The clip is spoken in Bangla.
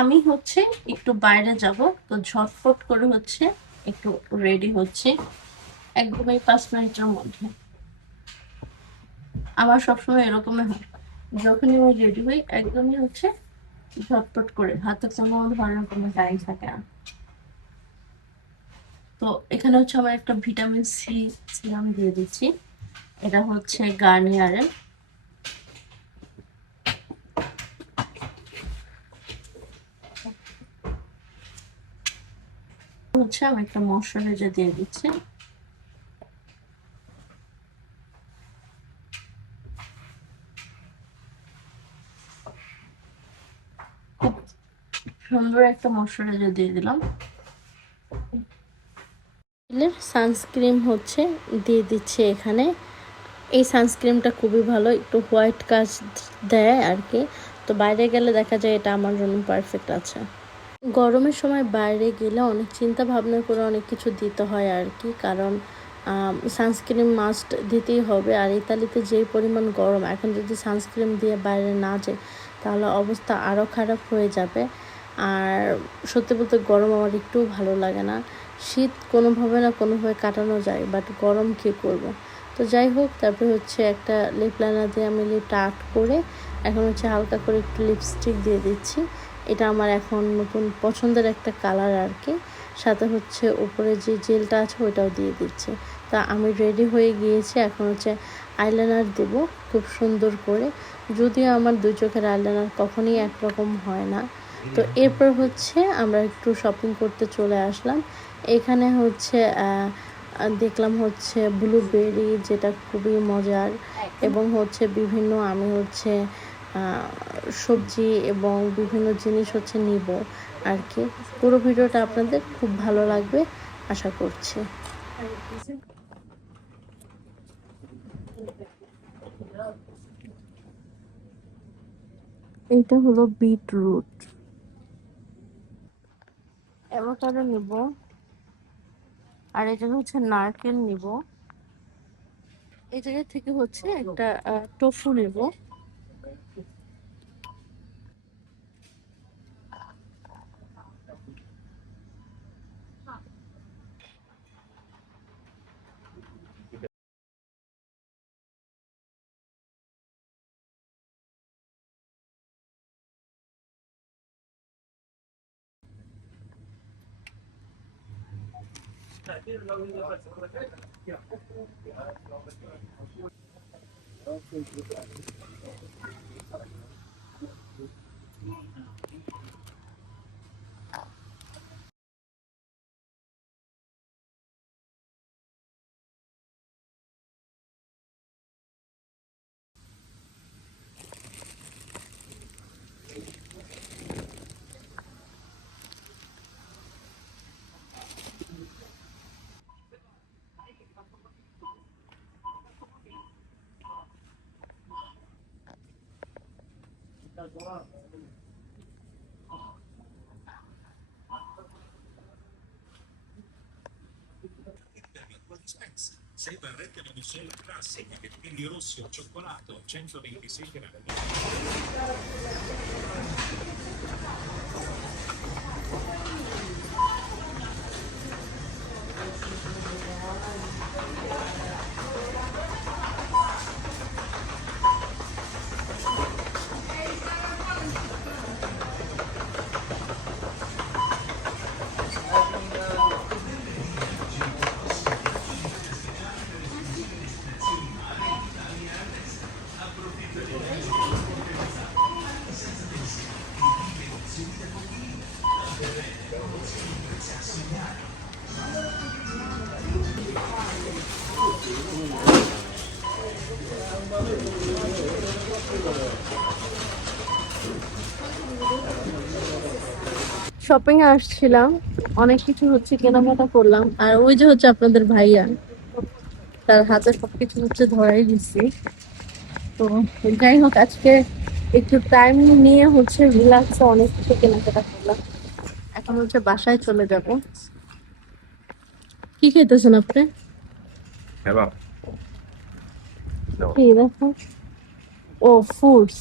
আমি হচ্ছে একটু বাইরে যাব, তো ঝটফট করে হচ্ছে একটু রেডি হচ্ছে একদমই 5 মিনিটের মধ্যে। আমার সবসময় এরকমই হয়, যখনই আমি রেডি হই একদমই হচ্ছে ঝটপট করে, হাতে কোনো ধরনের কোনো টাইম থাকে না। তো এখানে হচ্ছে আমার একটা ভিটামিন সি সিরাম দিয়ে দিচ্ছি, এটা হচ্ছে গার্নিয়ারের। হচ্ছে আমি একটা ময়শ্চারাইজার দিয়ে দিচ্ছি। খুব সুন্দর একটা ময়শ্চারাইজার দিয়ে দিলাম। সানস্ক্রিন হচ্ছে দিয়ে দিচ্ছি এখানে। এই সানস্ক্রিনটা খুবই ভালো, একটু হোয়াইট কাজ দেয় আর কি। তো বাইরে গেলে দেখা যায় এটা আমার জন্য পারফেক্ট আছে। গরমের সময় বাইরে গেলে অনেক চিন্তা ভাবনা করে অনেক কিছু দিতে হয় আর কি, কারণ সানস্ক্রিন মাস্ট দিতেই হবে। আর ইতালিতে যেই পরিমাণ গরম, এখন যদি সানস্ক্রিন দিয়ে বাইরে না যায় তাহলে অবস্থা আরও খারাপ হয়ে যাবে। আর সত্যি বলতে গরম আমার একটু ভালো লাগে না। শীত কোনোভাবে না কোনোভাবে কাটানো যায়, বাট গরম কী করব। তো যাই হোক, তারপরে হচ্ছে একটা লিপ লাইনার দিয়ে আমি লিপটা আর্ট করে এখন হচ্ছে হালকা করে একটু লিপস্টিক দিয়ে দিচ্ছি। এটা আমার এখন নতুন পছন্দের একটা কালার আর কি। সাথে হচ্ছে উপরে যে জেলটা আছে ওইটাও দিয়ে দিচ্ছি। তা আমি রেডি হয়ে গিয়েছি, এখন হচ্ছে আইলাইনার দেব খুব সুন্দর করে। যদিও আমার দুই চোখের আইলাইনার কখনোই একরকম হয় না। তো এরপর হচ্ছে আমরা একটু শপিং করতে চলে আসলাম। এখানে হচ্ছে দেখলাম হচ্ছে ব্লুবেরি, যেটা খুবই মজার, এবং হচ্ছে বিভিন্ন আমি হচ্ছে সবজি এবং বিভিন্ন জিনিস হচ্ছে নিব আর কি। পুরো ভিডিওটা আপনাদের খুব ভালো লাগবে আশা করছি। এইটা হলো বিটরুট, অ্যাভোকাডো নিব, আর এই জায়গায় হচ্ছে নারকেল নিব। এই জায়গা থেকে হচ্ছে একটা টোফু নেব। Sei barrette di muscella classiche, quindi rossi o cioccolato, 126 grammi. Shopping এ আসছিলাম, অনেক কিছু হচ্ছে কেনাকাটা করলাম। আর ওই যে হচ্ছে আপনাদের ভাইয়া, তার হাতে সবকিছু হচ্ছে ধরাই দিচ্ছি। তো যাই হোক, আজকে একটু টাইম নিয়ে হচ্ছে রিল্যাক্সে অনেক কিছু কেনাকাটা করলাম। এখন হচ্ছে বাসায় চলে যাব। কি খেতেছেন আপনি? Kebab. No. কি দেখো, ও ফুডস।